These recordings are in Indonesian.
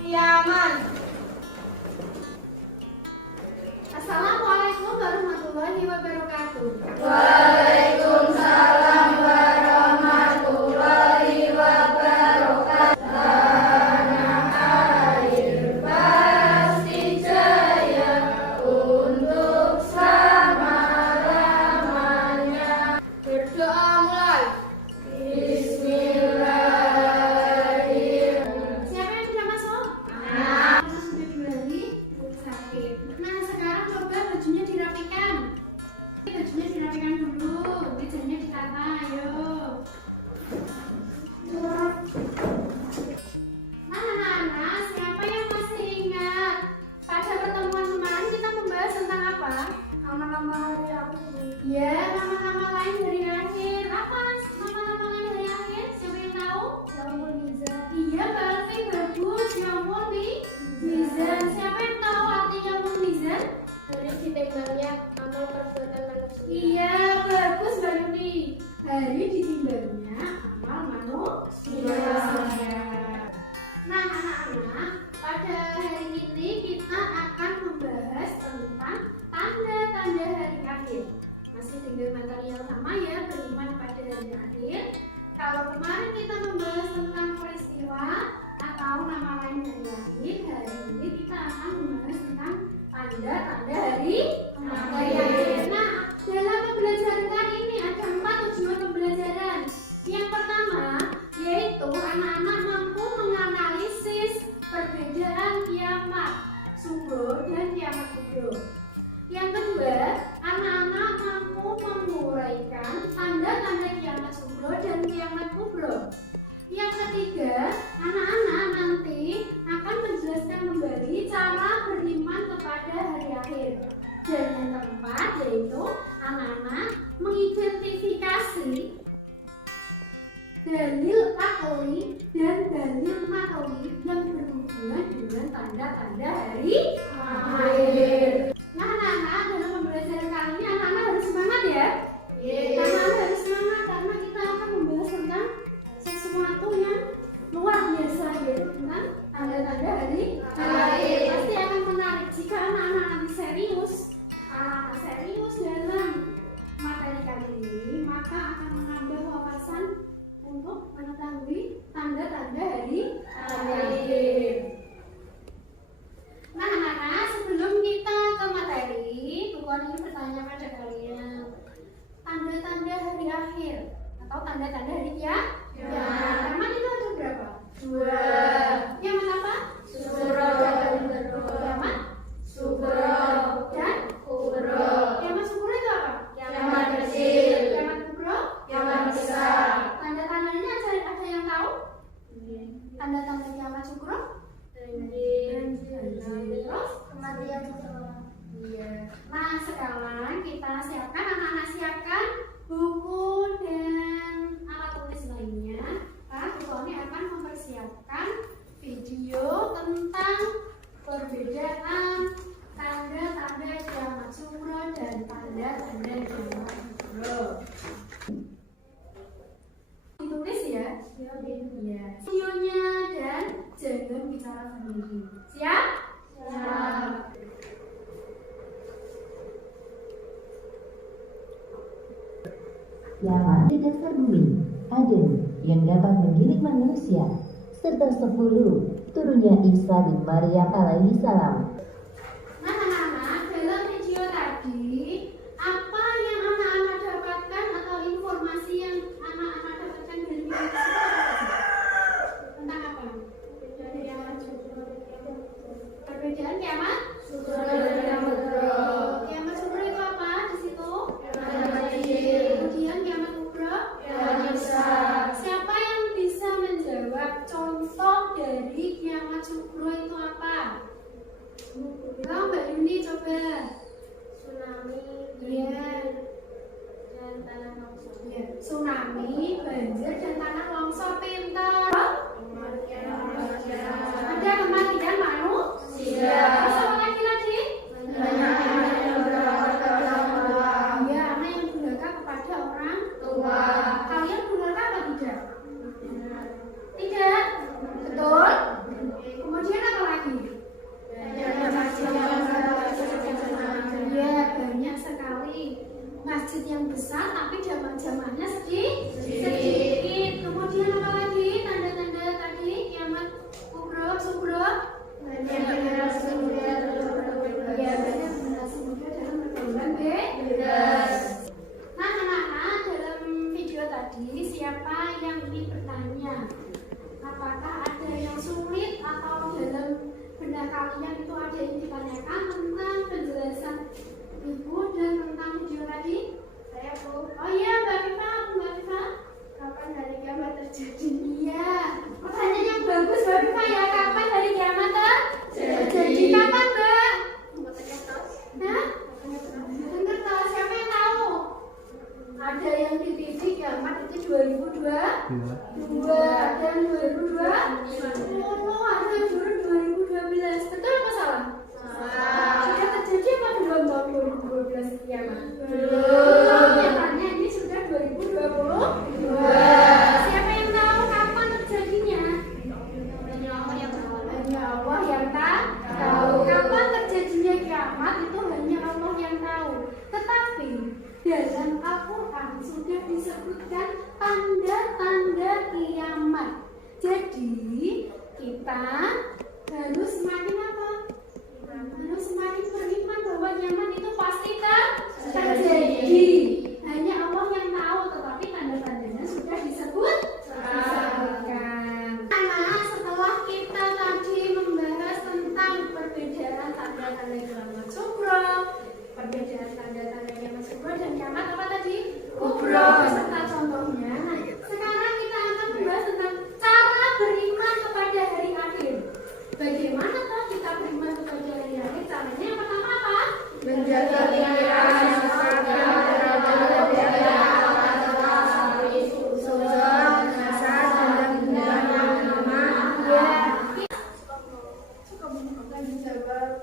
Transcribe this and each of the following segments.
Yaman. Assalamualaikum warahmatullahi wabarakatuh. Waalaikumsalam warahmatullahi wabarakatuh. Tanah air pasti jaya untuk selama-lamanya. Berdoa mulai. Bismillahirrahmanirrahim. Siapa yang sudah masuk? Anak. Karena sudah kembali sakit. Nah, sekarang coba bajunya dirapikan. Bajunya dirapikan dulu. Mejanya ditata, ayo. Nah, anak-anak, siapa yang masih ingat? Pada pertemuan kemarin kita membahas tentang apa? Nama-nama hari aku. Ya, nama-nama lain dari akhir. Apa nama-nama lain dari akhir? Siapa yang tahu? Yaumul Mizan. Iya, berarti bagus. Yaumul Mizan. Siapa yang tahu arti Yaumul Mizan? Hari ditimbangnya amal perbuatan manusia. Iya, bagus Mbak Yuni. Hari ditimbangnya amal manusia. Nah, anak-anak, pada hari ini kita akan membahas tentang tanda-tanda hari akhir. Masih dengan materi yang sama ya, beriman pada hari akhir. Kalau kemarin kita membahas tentang peristiwa atau nama lain dari akhir, hari ini kita akan membahas tentang tanda-tanda hari akhir. Nah, dalam pembelajaran kali ini ada 4 tujuan pembelajaran. Yang pertama yaitu anak-anak mampu menganalisis perbedaan kiamat sugro dan kiamat kubro. Yang kedua, anak-anak mampu menguraikan tanda-tanda kiamat sugro dan kiamat kubro. Yang ketiga, anak-anak nanti akan menjelaskan kembali cara beriman kepada hari akhir. Dan yang keempat yaitu anak-anak mengidentifikasi dalil akli dan dalil nakli yang berhubungan dengan tanda-tanda hari akhir. Nah, anak-anak, dalam pembelajaran kali ini anak-anak harus semangat ya. Anak-anak harus semangat karena kita akan membahas tentang sesuatu yang luar biasa, yaitu tentang tanda-tanda hari akhir. Pasti akan menarik jika anak-anak nanti serius dalam materi kali ini, maka akan menambah wawasan untuk mengetahui tanda-tanda hari akhir. Nah, anak-anak, sebelum kita ke materi, Tuan ini bertanya pada kalian, tanda-tanda hari akhir atau tanda-tanda hari kiamat itu ada berapa? 2. Kiamat apa? Sugro dan Kiamat Sugro dan kubro. kiamat sugro itu apa? Kiamat kecil. Kiamat kubro? Kiamat besar. Tanda-tandanya ada yang tahu? Tanda-tanda kiamat sugro? Terus? Kematian seseorang. Iya. Nah, sekarang kita siapkan, anak-anak siapkan buku dan alat tulis lainnya. Karena Tuani akan mempersiapkan video tentang perbedaan tanda-tanda kiamat sugro dan tanda-tanda kiamat kubro. Ditulis ya? Iya. Videonya dan jangan bicara sendiri. Siap? Siap. Yaman di dasar bumi, Aden yang dapat menggiring manusia, serta 10 turunnya Isa bin Maryam alaihi salam. Nah, anak-anak, dalam video tadi, apa yang anak-anak dapatkan atau informasi yang anak-anak dapatkan dari video tersebut? Tentang apa? Perbedaan kiamat? Sugro dan kiamat kubro. Kiamat sugro itu apa di situ? Kiamat kecil. Kemudian kiamat kubro? Kiamat besar. Siapa yang bisa menjawab contoh dari kiamat sugro itu apa? Oh, Mbak Yuni coba. Tsunami. Iya. Dan tanah longsor. Ya, tsunami, banjir, dan tanah longsor. Pintar. Ada kematian manusia. Terus apa lagi tadi? Banyak anak yang berawal ke orang tua. Iya, anak yang durhaka kepada orang Tua. Kalian durhaka apa tidak? Tidak. Betul. Kemudian apa sekali. Masjid yang besar tapi jamaah-jamaahnya sedikit. Kemudian apa lagi tanda-tanda tadi kiamat kubro, sugro? Banyak generasi muda dalam pergaulan bebas. Nah, anak-anak, dalam video tadi siapa yang ingin bertanya? Apakah ada yang sulit atau dalam benak kalian itu ada yang ditanyakan tentang penjelasan Ibu dan tentang video tadi? Saya Bu. Oh iya, Mbak Viva. Kapan hari kiamat terjadi? Iya. Pertanyaan yang bagus Mbak Viva ya. Kapan hari kiamat terjadi? Kapan Mbak? Nah? Dengar tahu siapa yang tahu? Ada yang di TV kiamat itu 2022 dan 2002. Oh, ada yang 2012. Betul apa salah? Sudah terjadi apa belum tahun 2012 kiamat? Belum. Nyatanya ini sudah 2022. Siapa yang tahu kapan terjadinya? Hanya Allah yang tahu. Kapan terjadinya kiamat itu hanya Allah yang tahu. Tetapi dalam Al-Quran sudah disebutkan tanda-tanda kiamat. Jadi kita harus semakin apa? Harus semakin beriman bahwa kiamat itu pasti terjadi. Hanya Allah yang tahu, tetapi tanda-tandanya sudah disebutkan. Karena setelah kita tadi membahas tentang perbedaan tanda-tanda kiamat sugro, perbedaan tanda-tanda kiamat sugro dan kiamat apa tadi? Kubro beserta contohnya. Nah, sekarang kita akan membahas tentang cara beriman kepada hari akhir. Bagaimana toh kita beriman kepada hari akhir? Caranya yang pertama apa? Menjaga pikiran,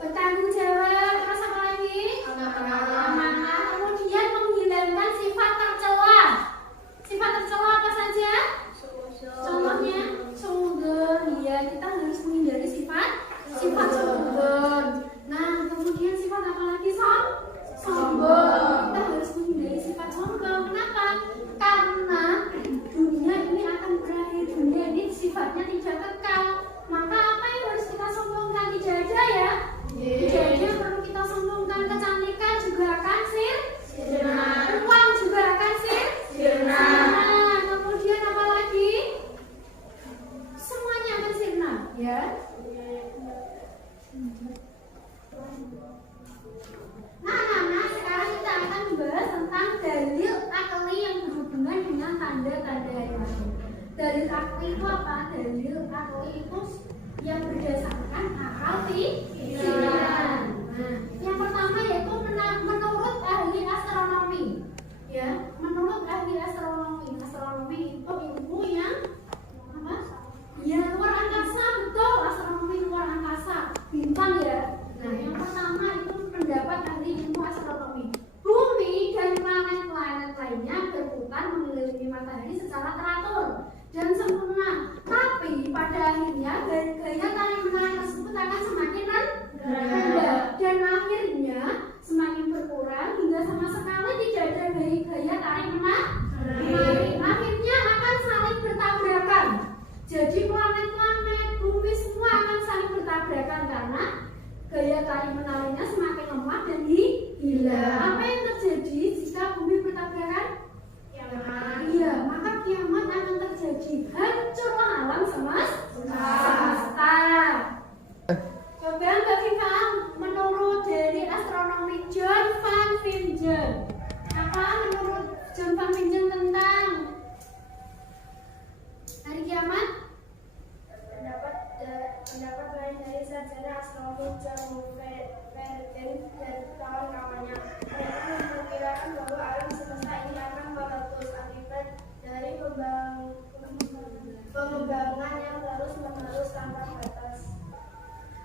bertanggung jawab. Terus apa lagi? Amanah. Kemudian menghilangkan sifat tercela. Sifat tercela apa saja? Contohnya sungguh. Ya, kita harus menghindari sifat sungguh. Nah, kemudian sifat apa lagi? Sombong. Kita harus menghindari sifat sombong. Kenapa? Karena dunia ini akan berakhir. Dunia ini sifatnya tidak kekal. Maka apa yang harus kita sombongkan? Tidak ada ya. Tidak ada yang perlu kita sombongkan. Kecantikan juga akan sirna. Uang juga akan sirna. Nah, kemudian apa lagi? Semuanya akan sirna, ya. Nah, sekarang kita akan membahas tentang dalil akli yang berhubungan dengan tanda-tanda hari akhir. Dalil akli itu apa? Dalil akli itu yang berdasarkan akal pikiran. Nah, yang pertama yaitu menurut ahli astronomi. Ya, menurut ahli astronomi. Astronomi itu ilmu yang apa? Ya, luar angkasa, betul. Astronomi luar angkasa, bintang ya. Nah, yang pertama itu pendapat ahli ilmu astronomi. Bumi dan planet-planet lainnya berputar mengelilingi matahari secara teratur dan sempurna. Tapi pada akhirnya gaya tarik-menarik tersebut akan semakin rendah dan akhirnya semakin berkurang hingga sama sekali tidak ada gaya tarik-menarik. Akhirnya akan saling bertabrakan. Jadi planet-planet, bumi semua akan saling bertabrakan karena gaya tarik menariknya semakin lemah dan hilang. Apa yang terjadi jika bumi bertabrakan? Iya, maka kiamat akan terjadi. Hancurlah alam semesta. Coba Mbak Viva, menurut dari astronomi John Van Vingen, apa menurut John Van Vingen tentang hari kiamat? Pendapat lain dari sarjana astronomi John Vingen dan kawan-kawannya. Mereka memperkirakan bahwa alam semesta ini akan meletus akibat dari pengembangan yang terus-menerus tanpa batas.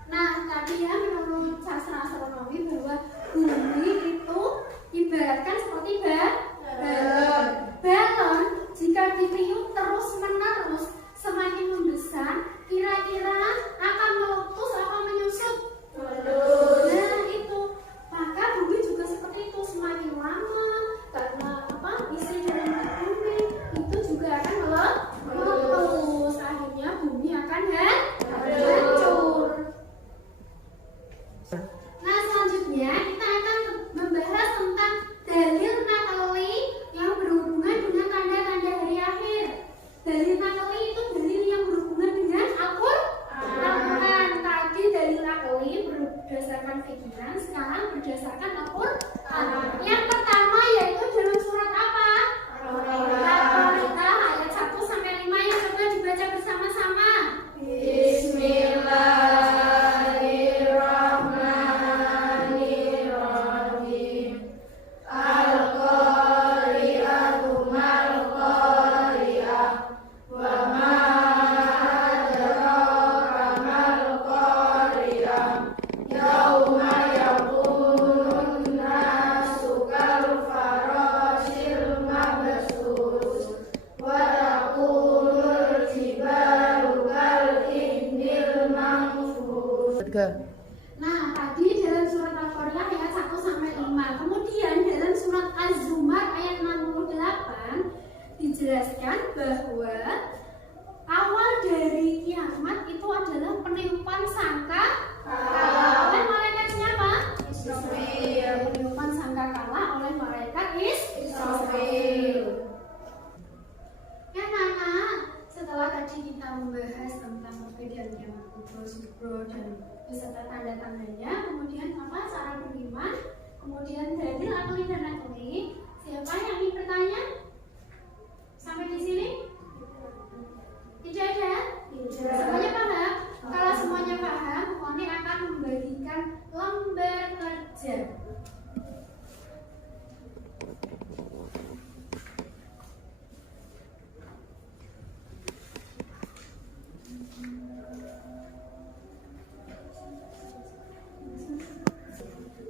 Nah, tadi ya menurut sastra astronomi bahwa bumi itu ibaratkan seperti balon. Balon jika ditiup terus-menerus semakin membesar, kira-kira akan meletus atau menyusut? Nah, itu. Maka bumi juga seperti itu, semakin lama sukro dan beserta tanda-tandanya, kemudian apa cara beriman, kemudian dalil akli dan nakli. Siapa yang ingin bertanya? Sampai di sini? Tidak ada? Tidak. Semuanya paham? Kalau semuanya paham, Koni akan membagikan lembar kerja.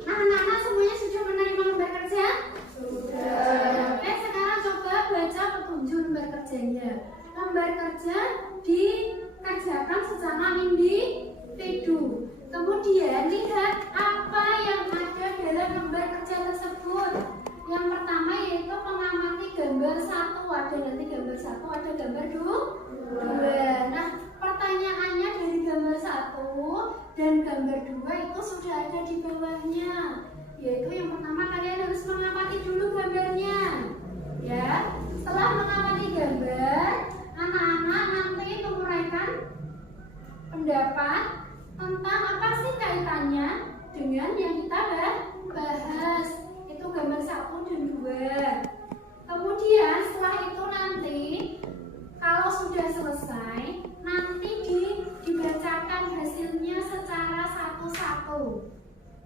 Nah, anak-anak semuanya sudah menerima lembar kerja? Sudah. Oke, sekarang coba baca petunjuk lembar kerjanya. Lembar kerja dikerjakan secara individu. Kemudian lihat apa yang ada dalam lembar kerja tersebut. Yang pertama yaitu mengamati gambar 1. Ada nanti gambar 1, ada gambar 2. Nah, pertanyaannya dari gambar 1 dan gambar 2 itu sudah ada di bawahnya. Yaitu yang pertama kalian harus mengamati dulu gambarnya. Ya, setelah mengamati gambar, anak-anak nanti menguraikan pendapat tentang apa sih kaitannya dengan yang kita bahas. Itu gambar 1 dan 2. Kemudian setelah itu nanti kalau sudah selesai, nanti dibacakan hasilnya secara satu-satu.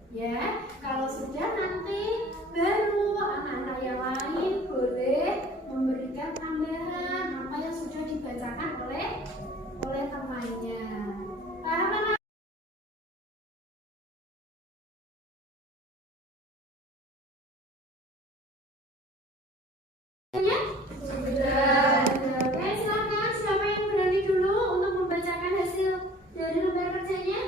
Ya, kalau sudah nanti baru anak-anak yang lain boleh memberikan tambahan apa yang sudah dibacakan oleh temannya. Paham anak? Sudah. Oke, silakan. Siapa yang berani dulu untuk membacakan hasil dari lembar kerjanya?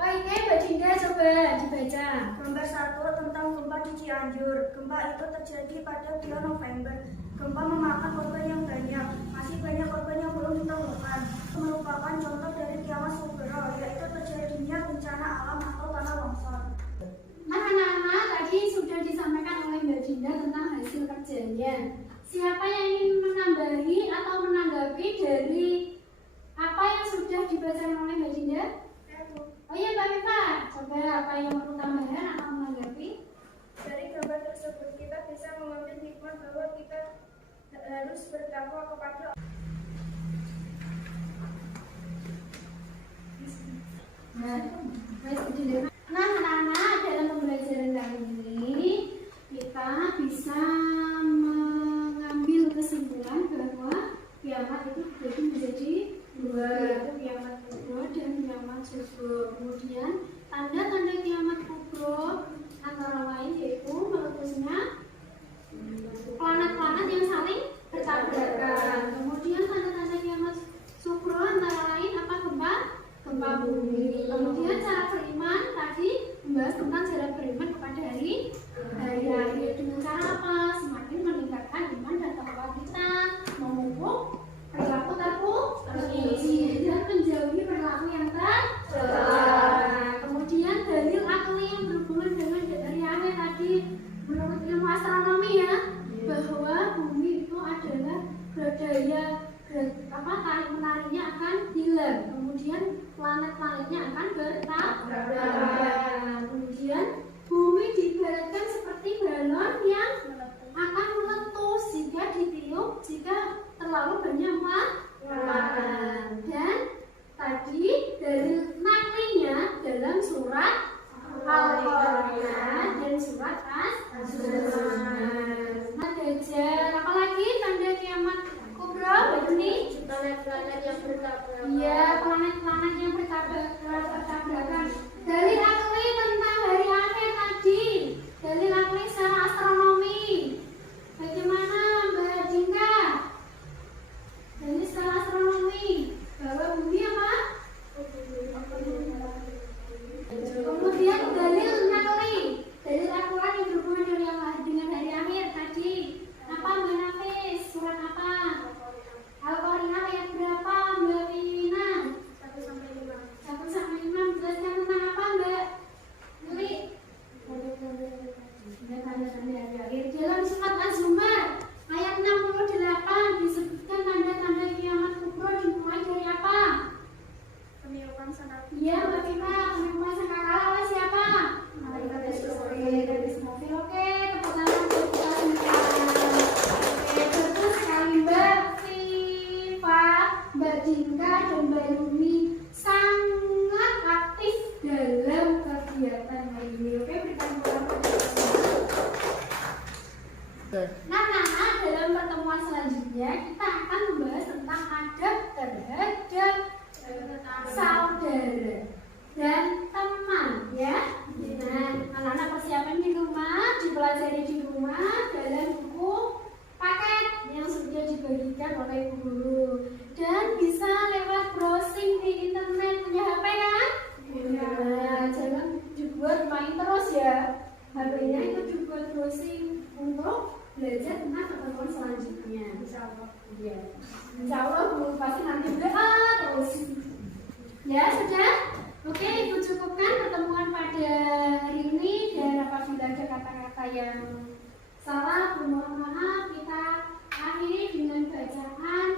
Oke, Mbak Dinda coba dibaca. Gambar 1 tentang gempa di Cianjur. Gempa itu terjadi pada bulan November. Gempa memakan korban yang banyak. Masih banyak korban yang belum ditemukan. Merupakan contoh dari kiamat sugro, yaitu terjadinya bencana alam atau tanah longsor. Nah, anak-anak tadi sudah disampaikan oleh Mbak Dinda tentang hasil kerjanya. Siapa yang ingin menambahi atau menanggapi dari apa yang sudah dibacakan oleh Mbak Dinda? Oh iya, Mbak Viva, coba apa yang perlu tambahan atau menanggapi? Dari gambar tersebut kita bisa mengambil hikmah bahwa kita harus bertakwa kepada Nah, anak-anak, dalam pembelajaran kali ini kita bisa mengambil kesimpulan bahwa kiamat itu dibagi menjadi 2, yaitu kiamat kubro dan kiamat sugro. Kemudian tanda-tanda kiamat kubro antara lain yaitu meletusnya planet-planet yang saling bertabrakan. Kemudian tanda-tanda kiamat sugro antara lain apa? Gempa bumi. Kemudian cara beriman tadi membahas tentang cara beriman kepada hari akhir dengan cara apa? Semakin meningkatkan iman dan takwa kita, memupuk perilaku terpuji dan menjauhi perilaku yang tercela. Kemudian dalil akli yang berhubungan dengan hari akhir tadi menurut ilmu astronomi ya, bahwa bumi itu adalah berdaya tarik menariknya akan hilang. Kemudian planet-planetnya akan bertabrakan. Kemudian bumi diibaratkan seperti balon yang akan meletus jika ditiup jika terlalu banyak muatan. Dan tadi dari naklinya dalam surat Al-Qur'an dan surat As-Zumar. Apalagi tanda kiamat kubro begini? planet-planet yang bertabrakan. Iya, planet-planet yang bertabrakan. Dalil akli tentang hari akhir tadi. Dalil akli secara astronomi. Bagaimana Mbak Dinda? Dalil secara astronomi bahwa bumi apa? Kemudian dalil nakli. Dalil Al-Quran yang berhubungan dengan hari akhir tadi. Apa Mbak Nafis? Surat apa? Al-Qari'ah ayat berapa Mbak Wina? 1-5. 1-5 menjelaskan tentang apa Mbak Lili? Dalam surat Az-Zumar ayat 68 disebutkan tanda-tanda kiamat kubro dimulai dari apa? Peniupan sana Nah, dalam pertemuan selanjutnya kita akan membahas tentang adab terhadap saudara dan teman, ya. Nah, anak-anak persiapan di rumah, dipelajari di rumah dalam buku paket yang sudah dibagikan oleh guru, dan bisa lewat browsing di internet. Punya HP kan? Nah, jangan dibuat main terus ya. HP-nya itu dibuat browsing untuk belajar tentang pertemuan selanjutnya. Insya Allah. Iya. Insya Allah Bu pasti nanti terus. Ya sudah. Oke, Ibu cukupkan pertemuan pada hari ini, dan apabila ada kata-kata yang salah, bermohon maaf. Kita akhiri dengan bacaan